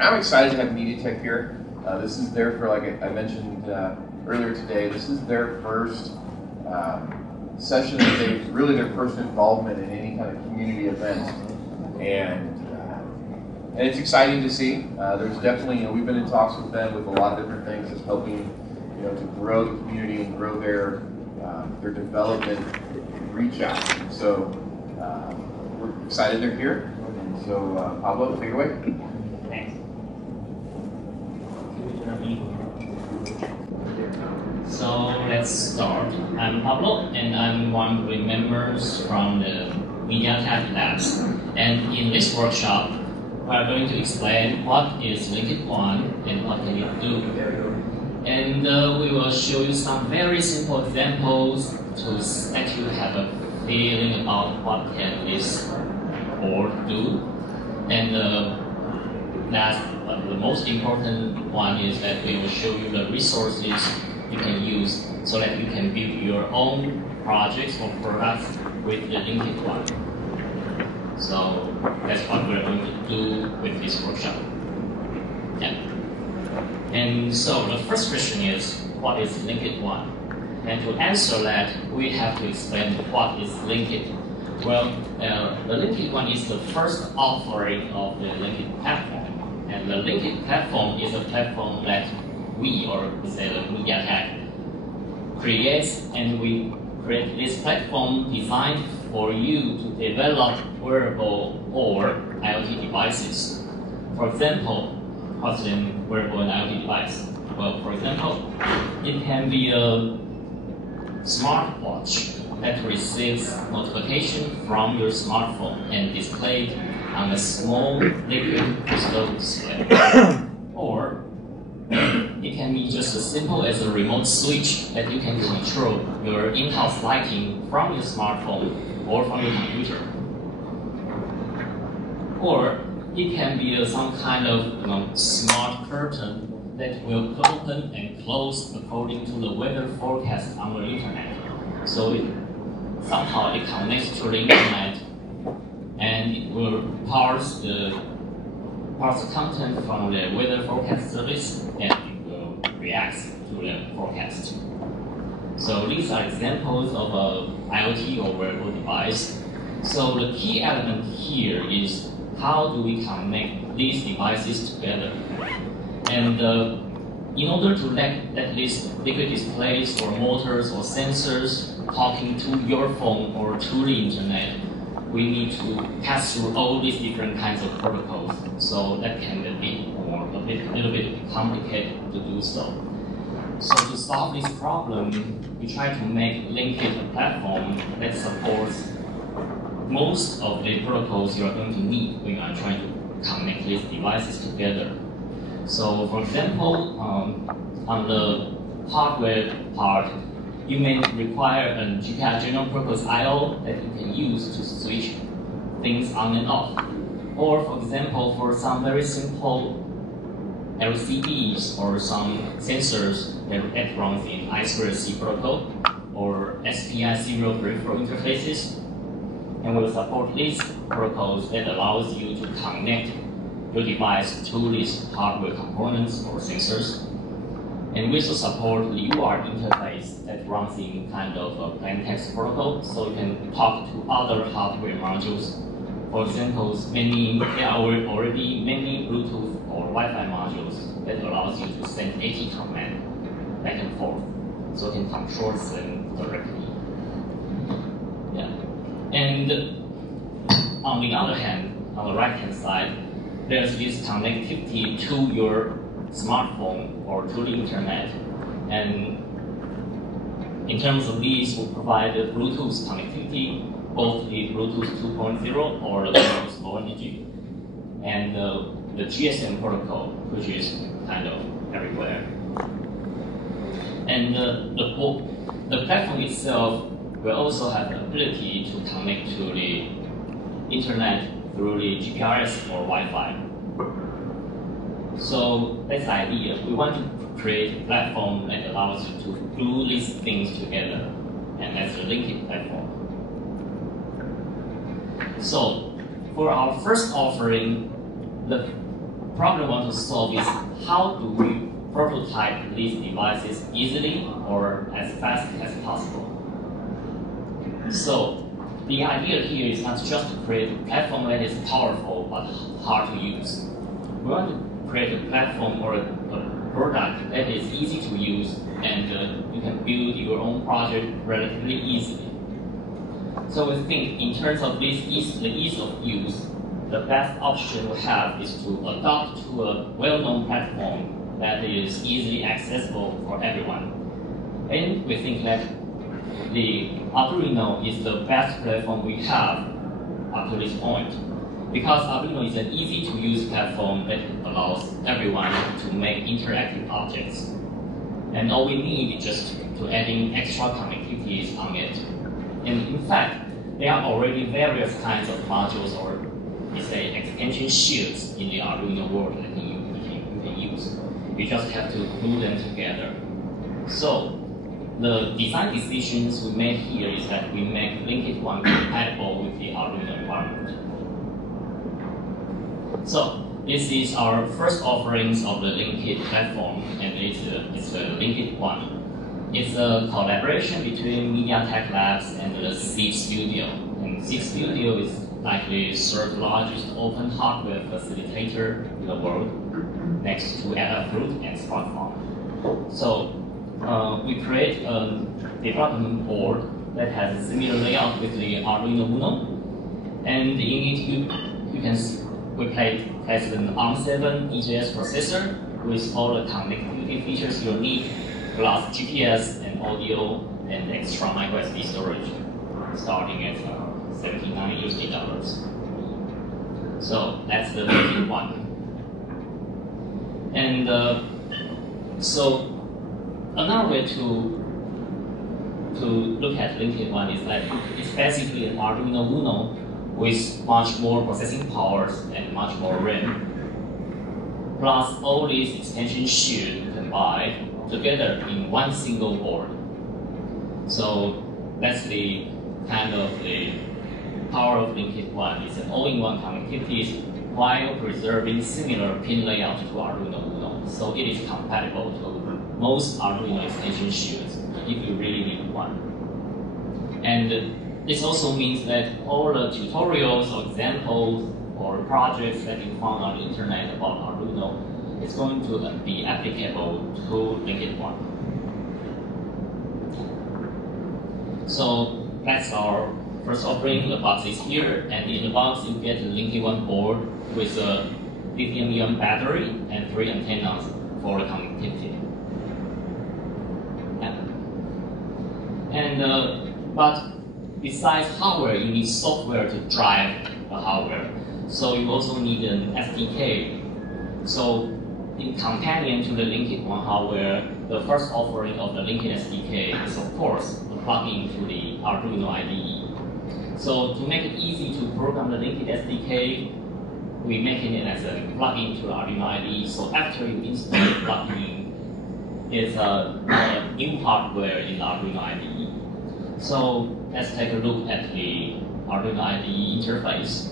I'm excited to have MediaTek here. This is their, like I mentioned earlier today, this is their first session that they've, really their first involvement in any kind of community event. And it's exciting to see. There's definitely, we've been in talks with them with a lot of different things that's helping, to grow the community and grow their development reach out. So we're excited they're here. And so Pablo, take it away. Thanks. So let's start. I'm Pablo, and I'm one of the members from the MediaTek Labs. And in this workshop, we are going to explain what is Linkit ONE and what can it do. And we will show you some very simple examples to let you have a feeling about what can this board do. And the most important one is that we will show you the resources you can use so that you can build your own projects or products with the Linkit ONE. So that's what we're going to do with this workshop. Yeah. And so the first question is, what is Linkit ONE? And to answer that, we have to explain what is Linkit. Well, the Linkit ONE is the first offering of the Linkit platform. And the Linkit platform is a platform that we, or say the MediaTek, creates, and we create this platform designed for you to develop wearable or IoT devices. For example, what's a wearable and IoT device? Well, for example, it can be a smartwatch that receives notification from your smartphone and displayed on a small liquid crystal display. Or it can be just as simple as a remote switch that you can control your in-house lighting from your smartphone or from your computer. Or it can be some kind of smart curtain that will open and close according to the weather forecast on the internet. So somehow it connects to the internet and it will parse the content from the weather forecast service and it will react to the forecast. So these are examples of an IoT or wearable device. So the key element here is how do we connect these devices together? And in order to let these liquid displays or motors or sensors talking to your phone or to the internet, we need to pass through all these different kinds of protocols. So that can be a little bit complicated to do so. So to solve this problem, we try to make Linkit a platform that supports most of the protocols you are going to need when you are trying to connect these devices together. So for example, on the hardware part, you may require a GPRS general purpose I/O that you can use to switch things on and off. Or for example, for some very simple LCDs or some sensors that runs in I2C protocol or SPI serial peripheral interfaces. And we'll support these protocols that allows you to connect your device to these hardware components or sensors. And we also support the UART interface that runs in kind of a plain text protocol, so you can talk to other hardware modules. For example, there are already many Bluetooth or Wi-Fi modules that allows you to send AT command back and forth, so you can control them directly. Yeah. And on the other hand, on the right-hand side, there's this connectivity to your smartphone or to the internet. And in terms of these, we provide the Bluetooth connectivity, both the Bluetooth 2.0 or the Bluetooth Low Energy, and the GSM protocol, which is kind of everywhere. And the platform itself will also have the ability to connect to the internet through the GPRS or Wi-Fi. So that's the idea. We want to create a platform that allows you to glue these things together, and that's the Linkit platform. So for our first offering, problem we want to solve is how do we prototype these devices easily or as fast as possible. So the idea here is not just to create a platform that is powerful but hard to use. We want to create a platform or a product that is easy to use and you can build your own project relatively easily. So we think in terms of the ease of use, the best option we have is to adopt to a well-known platform that is easily accessible for everyone. And we think that the Arduino is the best platform we have up to this point, because Arduino is an easy-to-use platform that allows everyone to make interactive objects. And all we need is just to add in extra connectivities on it. And in fact, there are already various kinds of modules or we say extension shields in the Arduino world that you can use. You just have to glue them together. So the design decisions we made here is that we make Linkit ONE compatible with the Arduino environment. So this is our first offerings of the Linkit platform, and it's the Linkit ONE. It's a collaboration between MediaTek Labs and the Seed Studio. And Seed Studio is like the third largest open hardware facilitator in the world, next to Adafruit and SmartPhone. So we create a development board that has a similar layout with the Arduino Uno, and in it we place an ARM7 EJS processor with all the connectivity features you need, plus GPS and audio and extra micro SD storage, starting at $79. So that's the Linkit ONE. And so another way to look at Linkit ONE is that it's basically an Arduino Uno with much more processing powers and much more RAM. Plus all these extension shields combined together in one single board. So that's the kind of the power of Linkit ONE. It's an all-in-one connectivity while preserving similar pin layout to Arduino Uno. So it is compatible to most Arduino extension shields if you really need one. And this also means that all the tutorials or examples or projects that you found on the internet about Arduino is going to be applicable to Linkit ONE. So that's our first offering. The box is here, and in the box you get a Linkit ONE board with a lithium-ion battery and 3 antennas for the connectivity. But besides hardware, you need software to drive the hardware. So you also need an SDK. So in companion to the Linkit ONE hardware, the first offering of the Linkit SDK is of course a plugin to the Arduino IDE. So to make it easy to program the Linkit SDK, we make it as a plugin to the Arduino IDE. So after you install the plugin, it's a new hardware in the Arduino IDE. So let's take a look at the Arduino IDE interface.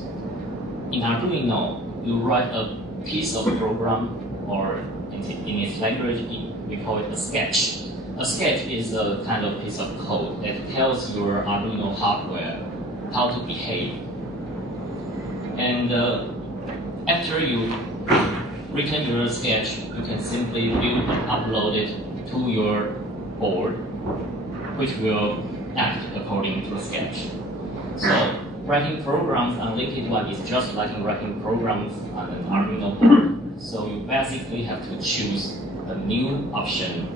In Arduino, you write a piece of program, or in its language, we call it a sketch. A sketch is a kind of piece of code that tells your Arduino hardware how to behave. And after you return your sketch, you can simply build and upload it to your board, which will act according to the sketch. So writing programs on Linkit ONE is just like writing programs on an Arduino board. So you basically have to choose a new option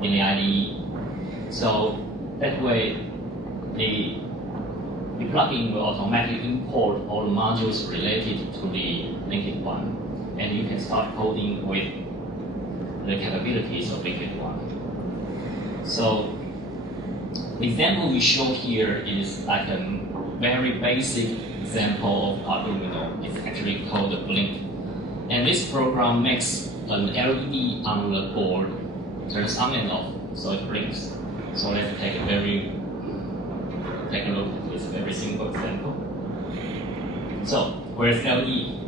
in the IDE. So that way, the plugin will automatically import all the modules related to the Linkit ONE, and you can start coding with the capabilities of Linkit ONE. So the example we show here is like a very basic example of Arduino. It's actually called a blink. And this program makes an LED on the board turns on and off, so it blinks. So let's take a look at this very simple example. So where's LED?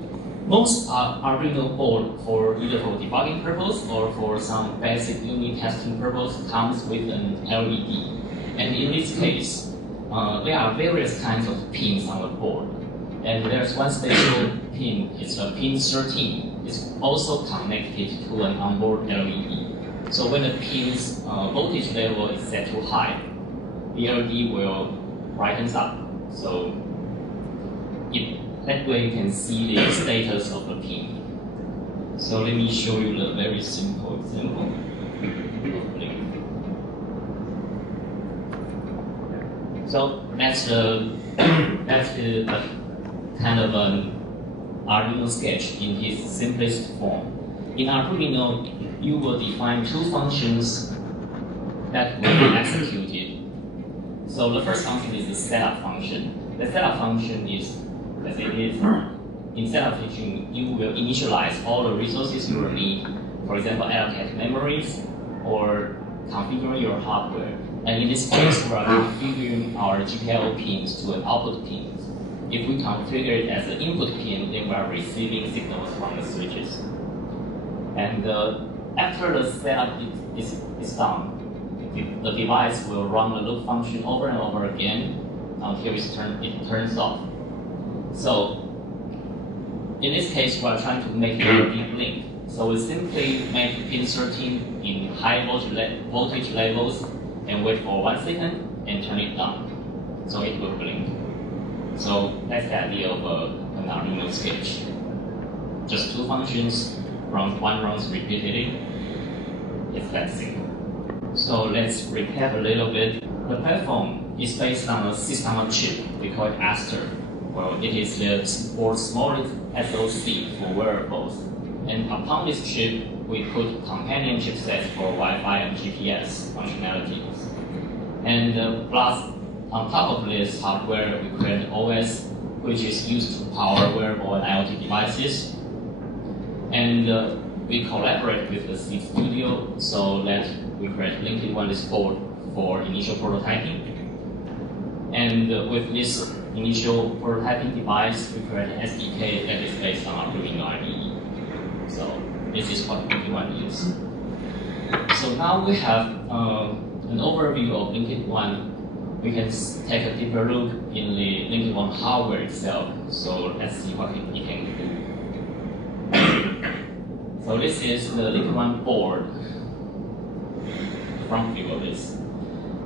Most Arduino board, for either for debugging purpose or for some basic unit testing purpose, comes with an LED. And in this case, there are various kinds of pins on the board. And there's one special pin, it's a pin 13. It's also connected to an onboard LED. So when the pin's voltage level is set to high, the LED will brightens up. So that way you can see the status of the pin. So let me show you the very simple example of Blink. So that's the kind of an Arduino sketch in its simplest form. In Arduino, you will define two functions that will be executed. So the first function is the setup function. The setup function is, as it is, in setup function, you will initialize all the resources you will need. For example, allocate memories or configure your hardware. And in this case, we are configuring our GPIO pins to an output pin. If we configure it as an input pin, then we are receiving signals from the switches. And after the setup is done, the device will run the loop function over and over again until it turns off. So in this case, we are trying to make a deep link. So we simply make pin 13 in high voltage levels and wait for 1 second and turn it down. So it will blink. So that's the idea of an Arduino sketch. Just two functions, one runs repeatedly. It's that simple. So let's recap a little bit. The platform is based on a system on chip. We call it Aster. Well, it is the world's smallest SoC for wearables. And upon this chip, we put companion chipsets for Wi-Fi and GPS functionalities. And plus, on top of this hardware, we create an OS, which is used to power wearable and IoT devices. And we collaborate with the Seed Studio so that we create Linkit ONE board for initial prototyping. And with this initial prototyping device, we create an SDK that is based on Arduino IDE. So this is what Linkit ONE is. So now we have an overview of Linkit ONE. We can take a deeper look in the Linkit ONE hardware itself. So let's see what it can do. So this is the Linkit ONE board. Front view of this.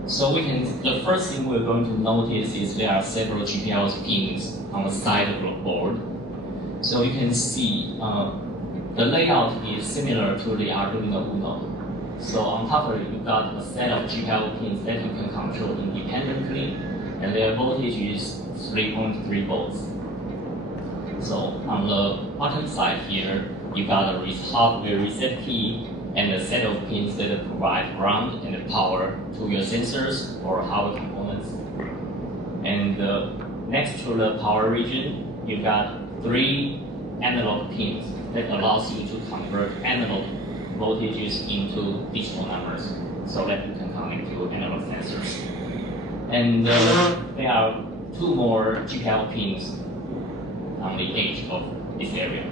So the first thing we're going to notice is there are several GPIO pins on the side of the board. So you can see the layout is similar to the Arduino Uno. So on top of it, you've got a set of GPIO pins that you can control independently, and their voltage is 3.3 volts. So on the bottom side here, you've got a hardware reset key and a set of pins that provide ground and power to your sensors or hardware components. And next to the power region, you've got 3 analog pins that allows you to convert analog voltages into digital numbers so that you can connect to analog sensors. And there are 2 more GPIO pins on the edge of this area.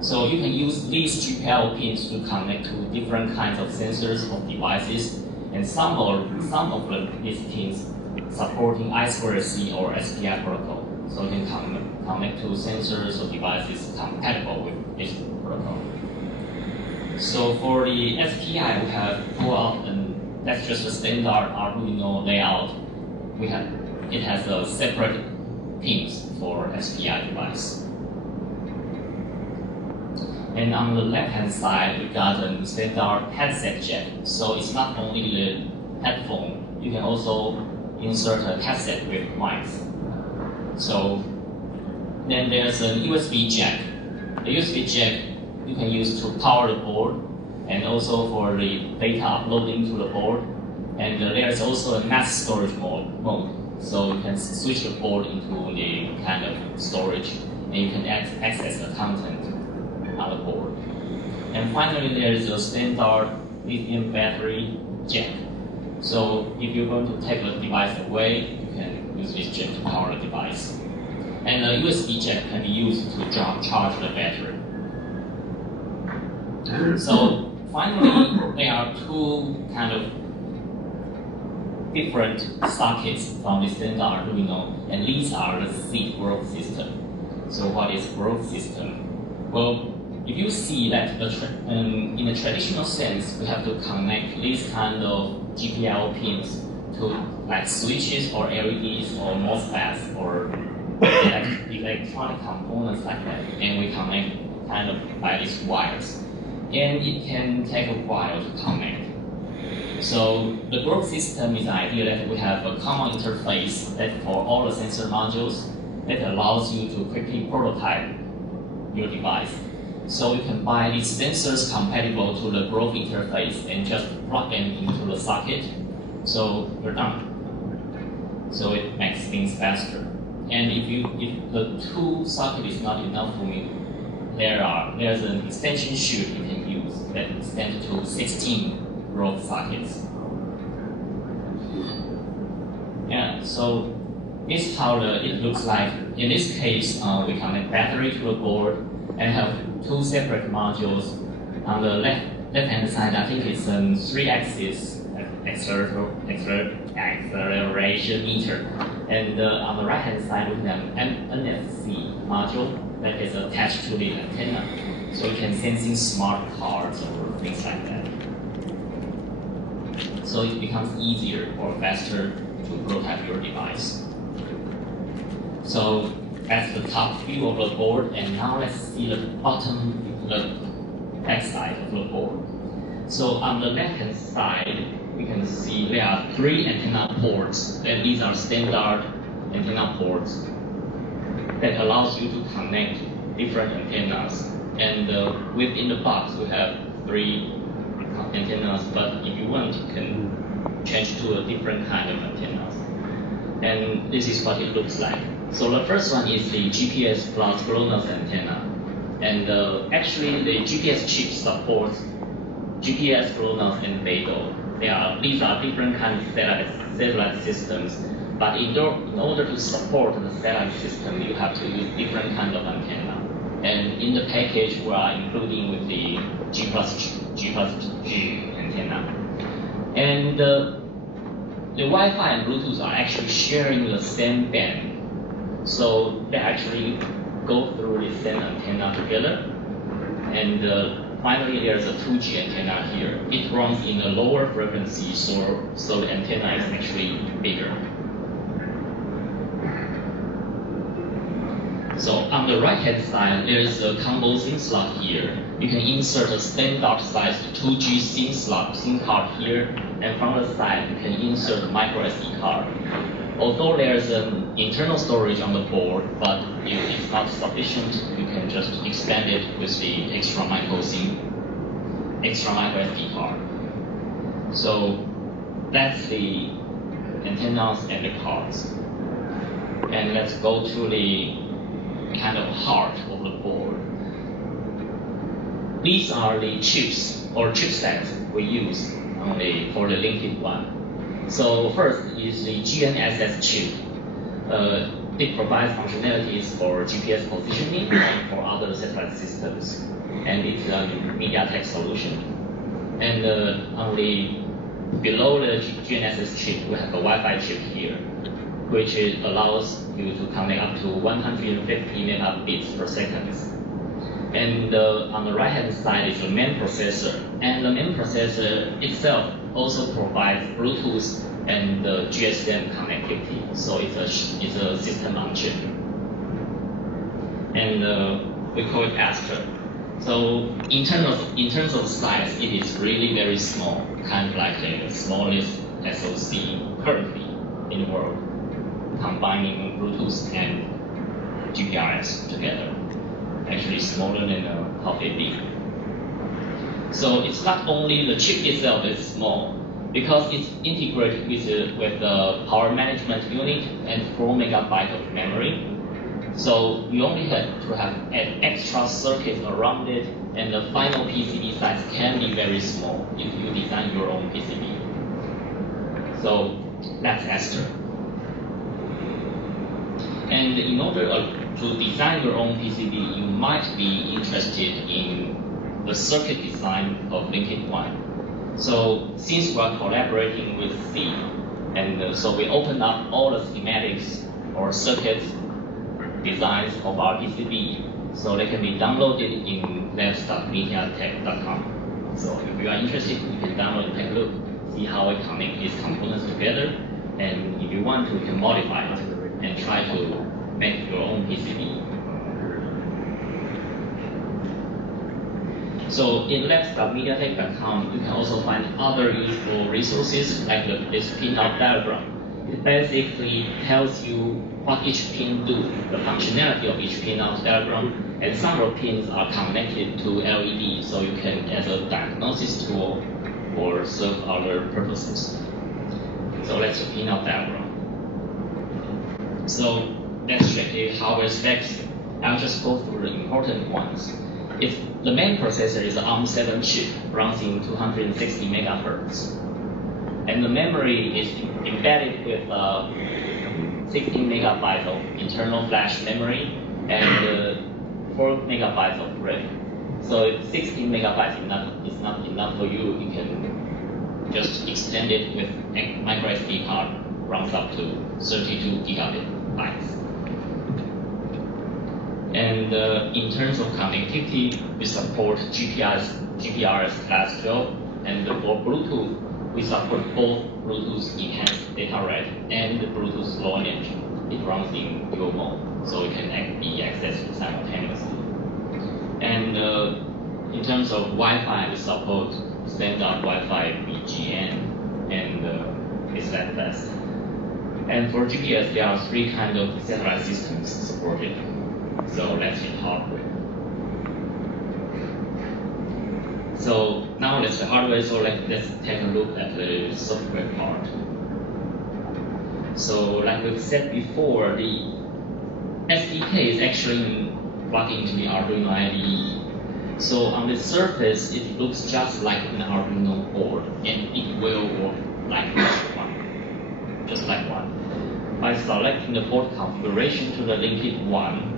So you can use these GPIO pins to connect to different kinds of sensors of devices, and some of these pins supporting I2C or SPI protocol. So you can connect to sensors or devices compatible with this protocol. So for the SPI, we have pulled out, and that's just a standard Arduino layout. It has a separate pins for SPI device. And on the left-hand side, we got a standard headset jack. So it's not only the headphone, you can also insert a headset with mics. So then there's a USB jack. The USB jack you can use to power the board and also for the data uploading to the board. And there's also a mass storage mode. So you can switch the board into the kind of storage and you can access the content on the board. And finally, there is a standard lithium battery jack. So if you're going to take the device away, you can use this jack to power the device. And And a USB jack can be used to charge the battery. So finally, there are two kind of different sockets from the standard Arduino, and these are the seed growth system. So what is growth system? Well, if you see that in a traditional sense, we have to connect these kind of GPIO pins to like switches or LEDs or MOSFETs or electronic components like that, and we connect kind of by these wires. And it can take a while to connect. So the growth system is the idea that we have a common interface that for all the sensor modules that allows you to quickly prototype your device. So you can buy these sensors compatible to the growth interface and just plug them into the socket. So you're done. So it makes things faster. And if the two socket is not enough for me, there's an extension chute you can use that extends to 16 growth sockets. Yeah, so this is how it looks like. In this case, we connect battery to the board and have two separate modules. On the left-hand side, I think it's a 3-axis acceleration meter. And on the right-hand side, we have an NFC module that is attached to the antenna. So you can sensing smart cars or things like that. So it becomes easier or faster to prototype your device. So that's the top view of the board, and now let's see the back side of the board. So on the left-hand side, we can see there are 3 antenna ports, and these are standard antenna ports that allows you to connect different antennas. And within the box, we have 3 antennas, but if you want, you can change to a different kind of antennas. And this is what it looks like. So the first one is the GPS plus GLONASS antenna. And actually, the GPS chip supports GPS, GLONASS, and BEDO. These are different kinds of satellite systems. But in order to support the satellite system, you have to use different kind of antenna. And in the package, we are including with the G plus G antenna. And the Wi-Fi and Bluetooth are actually sharing the same band. So they actually go through the same antenna together. And finally, there's a 2G antenna here. It runs in a lower frequency, so the antenna is actually bigger. So on the right-hand side, there is a combo SIM slot here. You can insert a standard size 2G SIM card here, and from the side, you can insert a micro SD card. Although there's an internal storage on the board, but if it's not sufficient, you can just expand it with the extra micro SD card. So that's the antennas and the cards. And let's go to the kind of heart of the board. These are the chips or chipsets we use for the Linkit ONE. So first is the GNSS chip. It provides functionalities for GPS positioning and for other satellite systems. And it's a MediaTek solution. And below the GNSS chip, we have a Wi-Fi chip here, which allows you to connect up to 150 megabits per second. And on the right-hand side is the main processor. And the main processor itself also provides Bluetooth and GSM connectivity. So it's a system on chip. And we call it Aster. So in terms of size, it is really very small, kind of like the smallest SoC currently in the world, combining Bluetooth and GPRS together. Actually smaller than a coffee bean. So it's not only the chip itself is small, because it's integrated with the power management unit and 4 megabytes of memory. So you only have to have an extra circuit around it, and the final PCB size can be very small if you design your own PCB. So that's Aster. And in order to design your own PCB, you might be interested in the circuit design of Linkit ONE. So since we are collaborating with C, and so we open up all the schematics or circuits designs of our PCB, so they can be downloaded in labs.mediatek.com. So if you are interested, you can download and take a look, see how we connect these components together, and if you want to, you can modify it and try to make your own PCB. So in labs.mediatek.com, you can also find other useful resources like this pinout diagram. It basically tells you what each pin do, the functionality of each pinout diagram, and some of the pins are connected to LED, so you can as a diagnosis tool or serve other purposes. So that's the pinout diagram. So let's check the hardware specs. I'll just go through the important ones. If the main processor is an ARM7 chip, runs in 260 megahertz, and the memory is embedded with 16 megabytes of internal flash memory and 4 megabytes of RAM. So if 16 megabytes is not enough for you, you can just extend it with a micro SD card, runs up to 32 gigabytes. And in terms of connectivity, we support GPRS class 12, and for Bluetooth, we support both Bluetooth enhanced data rate and Bluetooth low energy. It runs in dual mode, so it can be accessed simultaneously. And in terms of Wi-Fi, we support standard Wi-Fi BGN, and it's that fast. And for GPS, there are 3 kinds of satellite systems supported. So let's hit hardware. So now that's the hardware, so let's take a look at the software part. So like we've said before, the SDK is actually plugged into the Arduino IDE. So on the surface, it looks just like an Arduino board, and it will work like one, just like one. By selecting the board configuration to the Linkit ONE,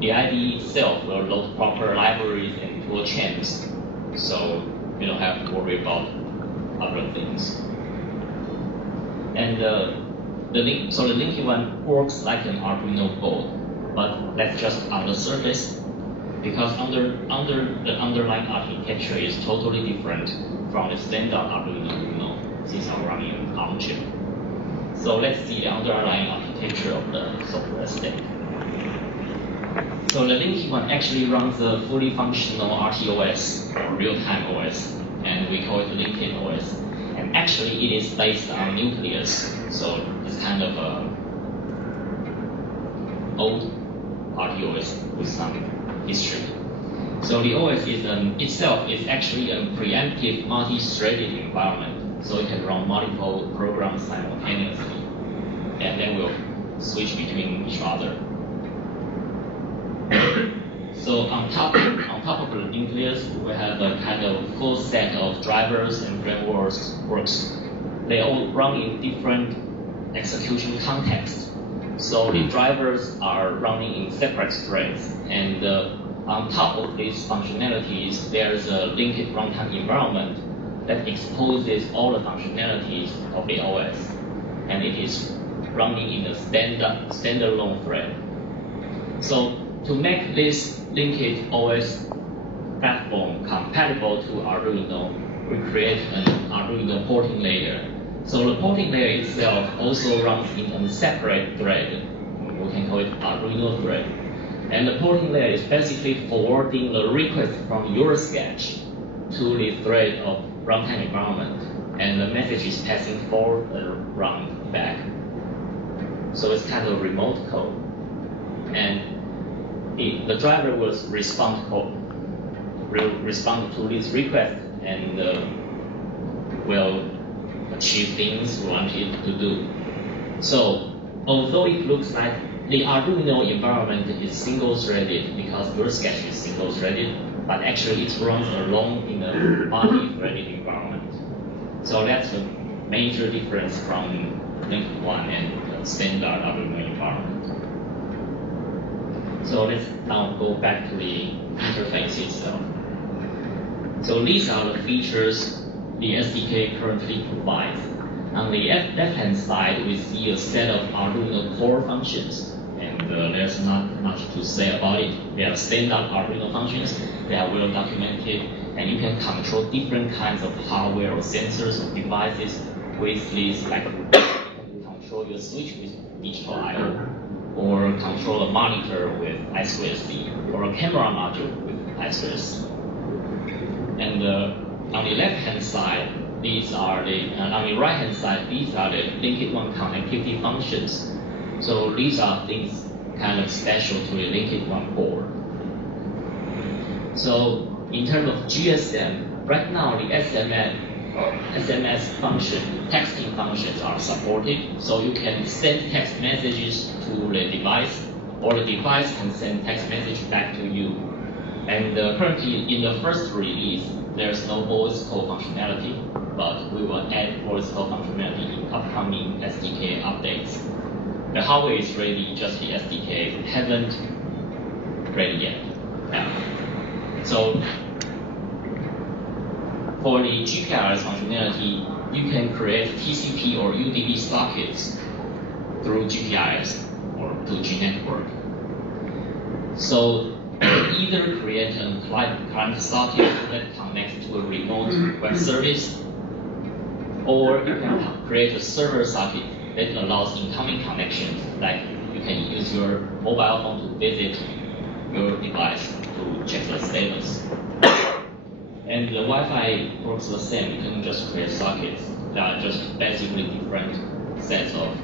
the IDE itself will load proper libraries and tool chains, so you don't have to worry about other things. And the Linkit ONE works like an Arduino board, but that's just on the surface, because the underlying architecture is totally different from the standard Arduino, since I'm running an ARM chip. So let's see the underlying architecture of the software stack. So the Linkit ONE actually runs a fully functional RTOS, or real-time OS, and we call it Linkit OS. And actually it is based on Nucleus, so it's kind of a old RTOS with some history. So the OS itself is actually a preemptive multi-threaded environment, so it can run multiple programs simultaneously, and then we'll switch between each other. So on top of the nucleus, we have a kind of full set of drivers and frameworks. They all run in different execution contexts. So the drivers are running in separate threads, and on top of these functionalities, there's a Linkit runtime environment that exposes all the functionalities of the OS, and it is running in a standalone thread. So to make this Linkit OS platform compatible to Arduino, we create an Arduino porting layer. So the porting layer itself also runs in a separate thread. We can call it Arduino thread. And the porting layer is basically forwarding the request from your sketch to the thread of runtime environment, and the message is passing forward and round back. So it's kind of remote code. And the driver will respond to this request and will achieve things we want it to do. So although it looks like the Arduino environment is single-threaded because your sketch is single-threaded, but actually it runs alone in a multi-threaded environment. So that's the major difference from Linkit ONE and the standard Arduino environment. So let's now go back to the interface itself. So these are the features the SDK currently provides. On the left-hand side, we see a set of Arduino core functions, and there's not much to say about it. They are standard Arduino functions. They are well documented, and you can control different kinds of hardware or sensors or devices with these, like you can control your switch with digital I/O, or control a monitor with I2C, or a camera module with I2C. And on the left-hand side, these are the, on the right-hand side, these are the Linkit ONE connectivity functions. So these are things kind of special to the Linkit ONE board. So in terms of GSM, right now the SMS function, texting functions are supported. So you can send text messages to the device, or the device can send text message back to you. And currently in the first release, there's no voice call functionality, but we will add voice call functionality in upcoming SDK updates. The hardware is ready, just the SDK haven't ready yet. Yeah. So for the GPRS functionality, you can create TCP or UDP sockets through GPRS or 2G network. So either create a client socket that connects to a remote web service, or you can create a server socket that allows incoming connections, like you can use your mobile phone to visit your device to check the status. And the Wi-Fi works the same. You can just create sockets that are just basically different sets of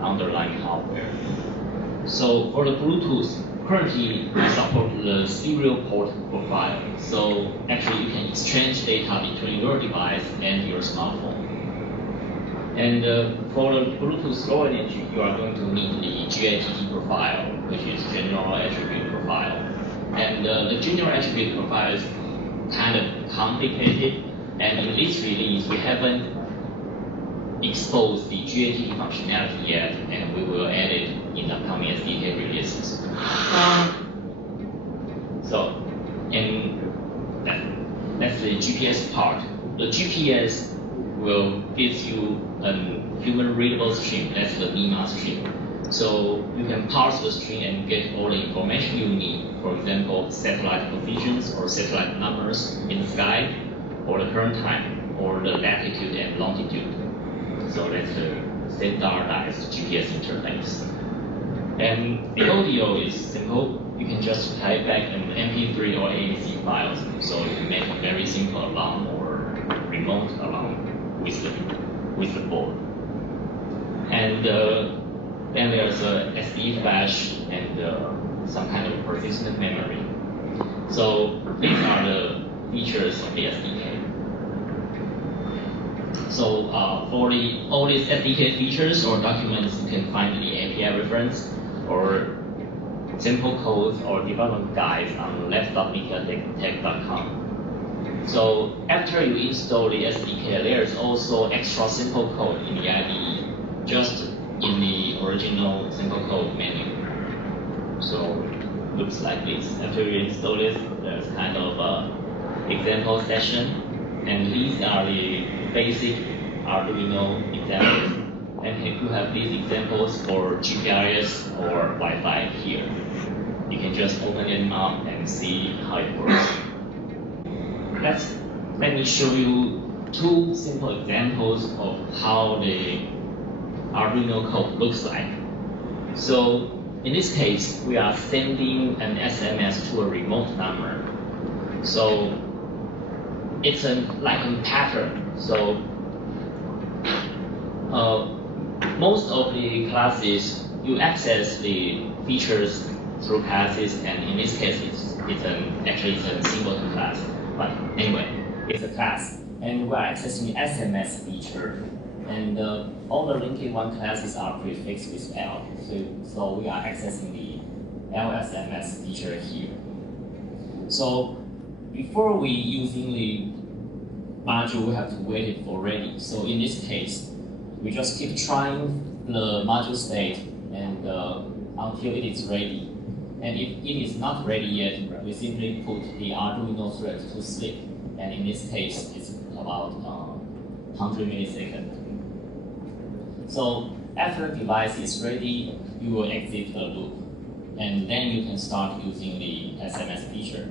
underlying hardware. So for the Bluetooth, currently we support the serial port profile. So actually you can exchange data between your device and your smartphone. And for the Bluetooth low energy, you are going to need the GATT profile, which is general attribute profile. And the general attribute profile is kind of complicated, and in this release we haven't exposed the GATT functionality yet, and we will add it in upcoming SDK releases. So, and that's the GPS part. The GPS will give you a human readable string, that's the NEMA string. So you can parse the string and get all the information you need. For example, satellite positions or satellite numbers in the sky, or the current time, or the latitude and longitude. So that's the standardized GPS interface. And the audio is simple. You can just type back an MP3 or AAC files. So you can make a very simple alarm or remote alarm with the board. And then there's a SD flash and some kind of persistent memory. So these are the features of the SDK. So for all these SDK features or documents, you can find the API reference or simple codes or development guides on left.mediatek.com. So after you install the SDK, there's also extra simple code in the IDE, just in the original simple code menu. So looks like this. After you install this, there's kind of a example session, and these are the basic Arduino examples. And you have these examples for GPRS or Wi-Fi here. You can just open them up and see how it works. Let me show you two simple examples of how the Arduino code looks like. So in this case, we are sending an SMS to a remote number. So it's like a pattern. So most of the classes, you access the features through classes, and in this case, actually it's a singleton class. But anyway, it's a class, and we are accessing the SMS feature. And all the Linkit ONE classes are prefixed with L, so we are accessing the LSMS feature here. So before we using the module, we have to wait it for ready. So in this case, we just keep trying the module state and until it is ready. And if it is not ready yet, we simply put the Arduino thread to sleep. And in this case, it's about 100 milliseconds. So after the device is ready, you will exit the loop. And then you can start using the SMS feature.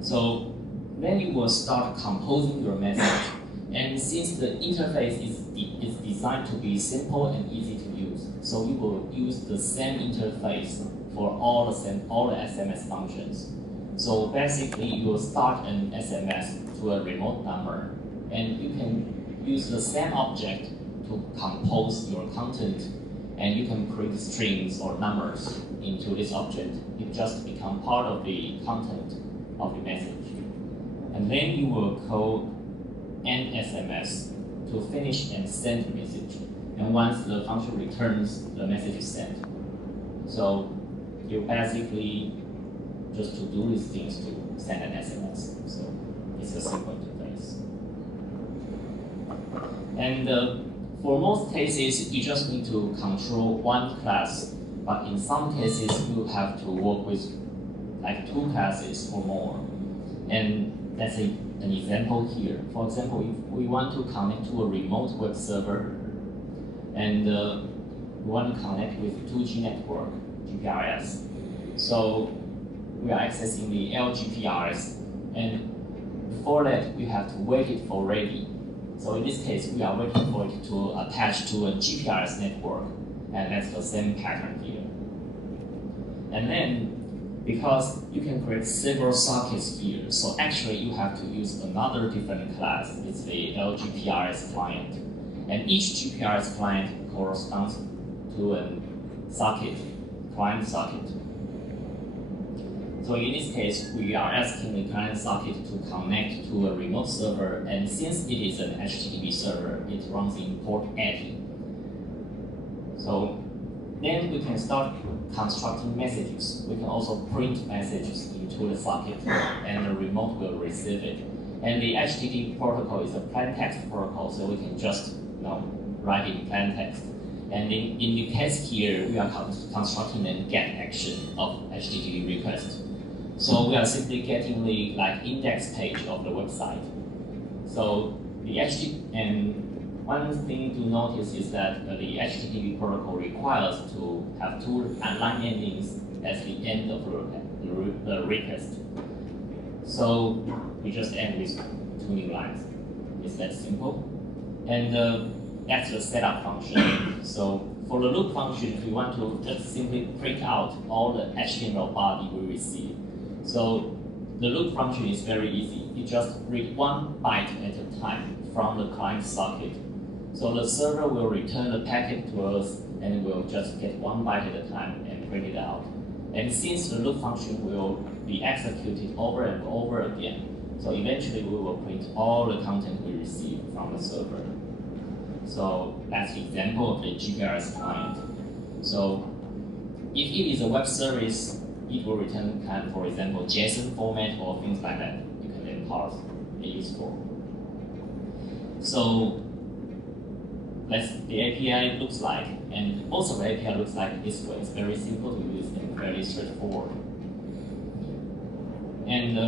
So then you will start composing your message. And since the interface is designed to be simple and easy to use, so you will use the same interface for all the SMS functions. So basically, you will start an SMS to a remote number, and you can use the same object to compose your content, and you can print strings or numbers into this object. It just becomes part of the content of the message. And then you will call end SMS to finish and send the message. And once the function returns, the message is sent. So you basically just to do these things to send an SMS. So it's a simple interface. And for most cases, you just need to control one class. But in some cases, you have to work with like 2 classes or more. And that's an example here. For example, if we want to connect to a remote web server, and we want to connect with 2G network, GPRS. So we are accessing the LGPRS, and before that, we have to wait it for ready. So in this case, we are waiting for it to attach to a GPRS network, and that's the same pattern here. And then, because you can create several sockets here, so actually you have to use another different class. It's the LGPRS client. And each GPRS client corresponds to a socket, client socket. So in this case, we are asking the client socket to connect to a remote server, and since it is an HTTP server, it runs in port 80. So then we can start constructing messages. We can also print messages into the socket, and the remote will receive it. And the HTTP protocol is a plain text protocol, so we can just write in plain text. And in the case here, we are constructing a GET action of HTTP request. So we are simply getting the index page of the website. So the and one thing to notice is that the HTTP protocol requires to have 2 line endings as the end of the request. So we just end with 2 new lines. It's that simple. And that's the setup function. So for the loop function, we want to just simply print out all the HTML body we receive. So the loop function is very easy. You just read 1 byte at a time from the client socket. So the server will return the packet to us, and we'll just get 1 byte at a time and print it out. And since the loop function will be executed over and over again, so eventually we will print all the content we receive from the server. So that's the example of the GPRS client. So if it is a web service, it will return for example, JSON format or things like that. You can then parse and use for. So that's the API looks like, and most of the API looks like this way. It's very simple to use and very straightforward. And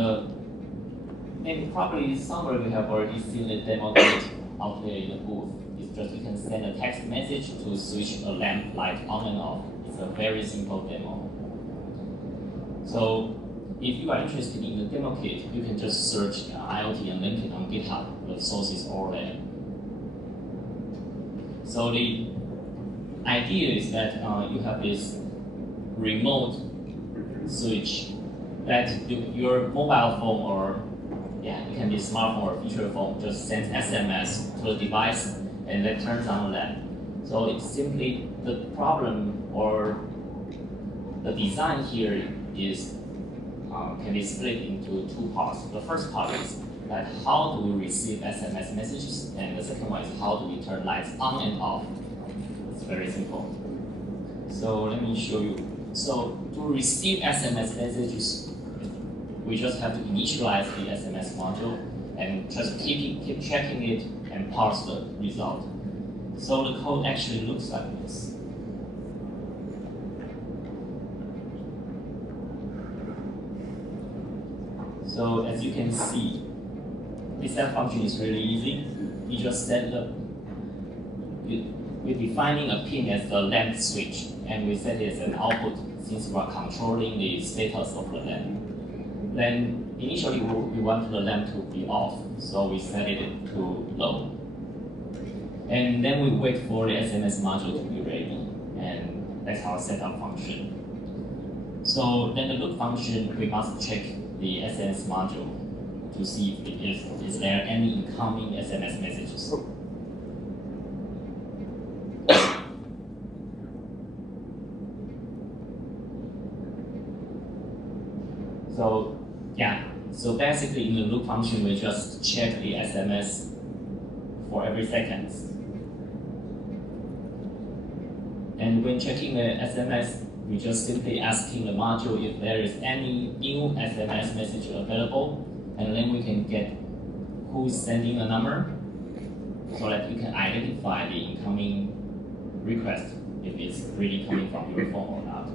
probably somewhere we have already seen the demo kit out there in the booth. It's just you can send a text message to switch a lamp light on and off. It's a very simple demo. So if you are interested in the demo kit, you can just search IoT and LinkIt on GitHub. The source is all there. So the idea is that you have this remote switch that your mobile phone or it can be a smartphone or a feature phone just sends SMS to the device and then turns on the lamp. So it's simply the problem or the design here is can be split into 2 parts. The first part is that how do we receive SMS messages, and the second one is how do we turn lights on and off. It's very simple. So let me show you. So to receive SMS messages, we just have to initialize the SMS module and just keep checking it and parse the result. So the code actually looks like this. So as you can see, this set function is really easy. You just set the, we're defining a pin as the lamp switch, and we set it as an output since we are controlling the status of the lamp. Then initially we want the lamp to be off, so we set it to low. And then we wait for the SMS module to be ready, and that's our setup function. So then the loop function, we must check the SMS module to see if is there any incoming SMS messages. So yeah, so basically in the loop function, we just check the SMS for every second. And when checking the SMS, we just simply asking the module if there is any new SMS message available, and then we can get who is sending the number so that you can identify the incoming request if it's really coming from your phone or not.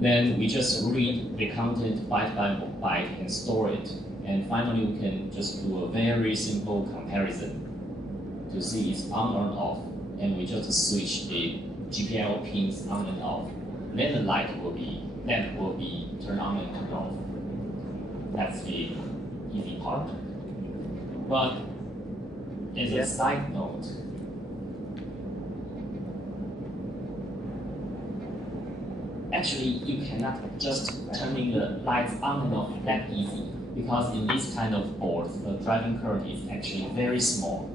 Then we just read the content byte by byte and store it. And finally, we can just do a very simple comparison to see it's on or off. And we just switch the GPRS pins on and off. Then the lamp will be turned on and turned off. That's the easy part. But as a side note, actually, you cannot just turning the lights on and off that easy, because in this kind of boards, the driving current is actually very small.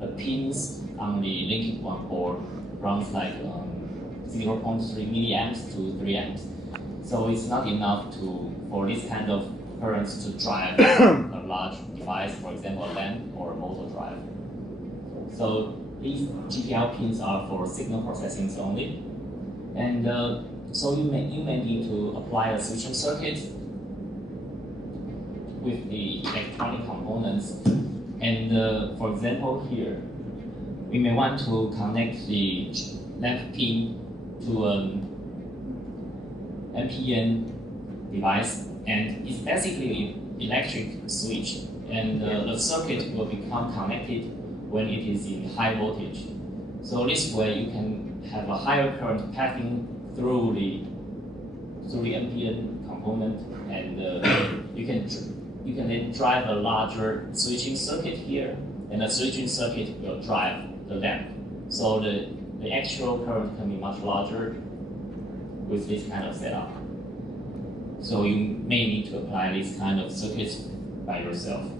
The pins on the Linkit ONE board runs like 0.3 milliamps to 3 amps. So it's not enough for this kind of currents to drive a large device, for example, a lamp or a motor drive. So these GPRS pins are for signal processing only. And so you may need to apply a switching circuit with the electronic components. And for example here, we may want to connect the lamp pin to an NPN device, and it's basically an electric switch, and the circuit will become connected when it is in high voltage. So this way you can have a higher current passing through the NPN component, and you can then drive a larger switching circuit here, and the switching circuit will drive the lamp. So the actual current can be much larger with this kind of setup. So you may need to apply this kind of circuits by yourself.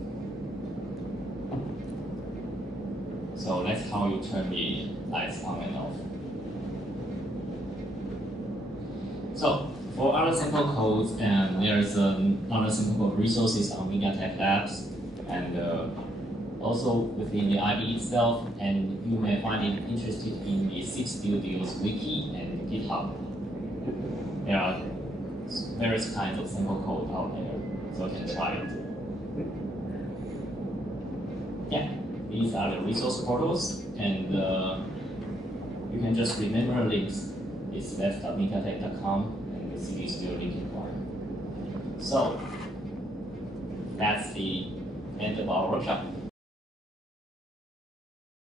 So that's how you turn the lights on and off. So for other sample codes, there's other sample code resources on MediaTek Labs, and also within the IDE itself, and you may find it interested in the 6 Studios wiki and GitHub. There are various kinds of sample code out there, so you can try it. Yeah, these are the resource portals, and you can just remember links. It's left.mediatek.com and the CD Studio Linkit ONE. So that's the end of our workshop.